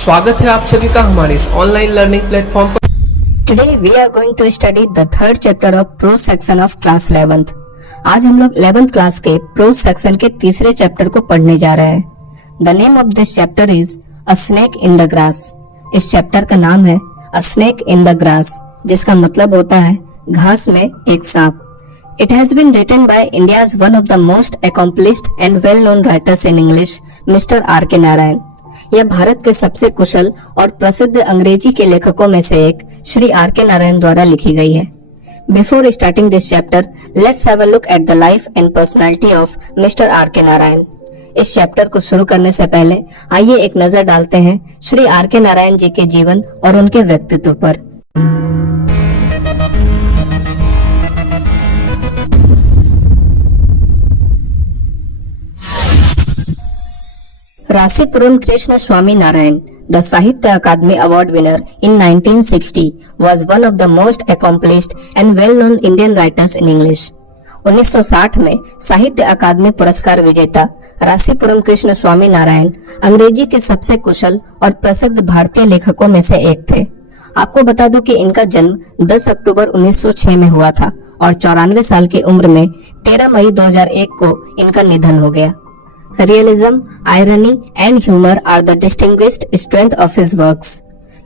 स्वागत है आप सभी का हमारे इस ऑनलाइन लर्निंग प्लेटफॉर्म पर। Today we are going to study the third chapter of prose section of class 11th। आज हम लोग 11th क्लास के प्रोज सेक्शन के तीसरे चैप्टर को पढ़ने जा रहे हैं। The name of this chapter is a snake in the grass. इस चैप्टर का नाम है a snake in the grass, जिसका मतलब होता है घास में एक सांप। It has been written by India's one of the most accomplished and well-known writers in English, Mr. R.K. Narayan. यह भारत के सबसे कुशल और प्रसिद्ध अंग्रेजी के लेखकों में से एक श्री आर के नारायण द्वारा लिखी गई है। Before starting this chapter, let's have a look at the life and personality of mister R K Narayan. इस चैप्टर को शुरू करने से पहले आइए एक नजर डालते हैं श्री आर के नारायण जी के जीवन और उनके व्यक्तित्व पर। Rasipuram Krishna Swami Narayan, the Sahitya Akademi Award winner in 1960, was one of the most accomplished and well-known Indian writers in English। 1960 में साहित्य अकादमी पुरस्कार विजेता रासीपुरम कृष्ण स्वामी नारायण अंग्रेजी के सबसे कुशल और प्रसिद्ध भारतीय लेखकों में से एक थे। आपको बता दूं कि इनका जन्म 10 अक्टूबर 1906 में हुआ था और 94 साल की उम्र में 13 मई 2001 को इनका निधन हो गया। Realism, irony and humor are the distinguished strength of his works।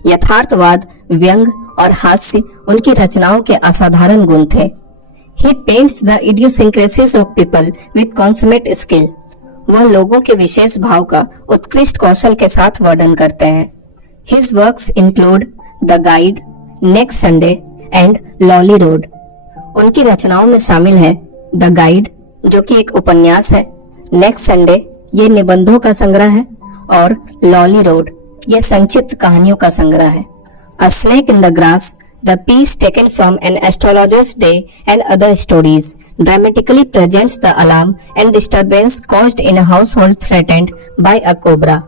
यथार्थवाद, व्यंग और हास्य उनकी रचनाओं के असाधारण गुण थे। He paints the idiosyncrasies of people with consummate skill। वह लोगों के विशेष भाव का उत्कृष्ट कौशल के साथ वर्णन करते हैं। His works include The Guide, Next Sunday and Lolly Road। उनकी रचनाओं में शामिल है The Guide, जो कि एक उपन्यास है, नेक्स्ट संडे ये निबंधों का संग्रह है और लॉली रोड ये संक्षिप्त कहानियों का संग्रह है। A snake in the grass, the piece taken from an astrologer's day and other stories dramatically presents the alarm and disturbance caused in a household threatened by a cobra.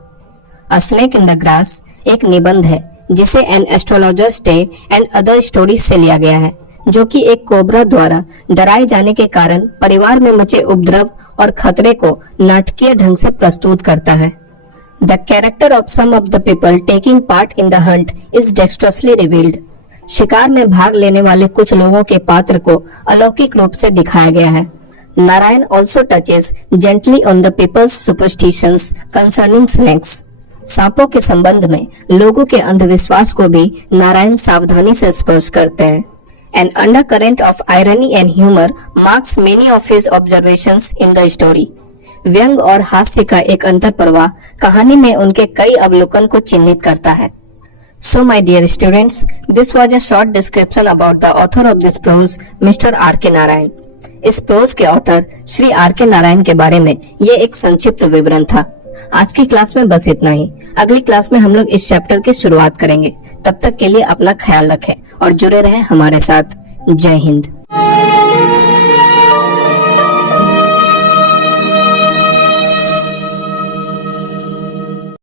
A snake in the grass एक निबंध है जिसे an astrologer's day and other stories से लिया गया है, जो कि एक कोबरा द्वारा डराए जाने के कारण परिवार में मचे उपद्रव और खतरे को नाटकीय ढंग से प्रस्तुत करता है। The character of some of the people taking part in the hunt is dexterously revealed. शिकार में भाग लेने वाले कुछ लोगों के पात्र को अलौकिक रूप से दिखाया गया है। Narayan also touches gently on the people's superstitions concerning snakes. सांपों के संबंध में लोगों के अंधविश्वास को भी नारायण सावधानी से स्पर्श करते हैं। An undercurrent of irony and humor marks many of his observations in the story। व्यंग और हास्य का एक अंतर प्रवाह कहानी में उनके कई अवलोकन को चिन्हित करता है। So my dear students, this was a short description about the author of this prose, Mr. R.K. Narayan. इस प्रोज के author Shri are K Narayan के बारे में ये एक संक्षिप्त विवरण था। आज की क्लास में बस इतना ही। अगली क्लास में हम लोग इस चैप्टर की शुरुआत करेंगे। तब तक के लिए अपना ख्याल रखें और जुड़े रहें हमारे साथ। जय हिंद।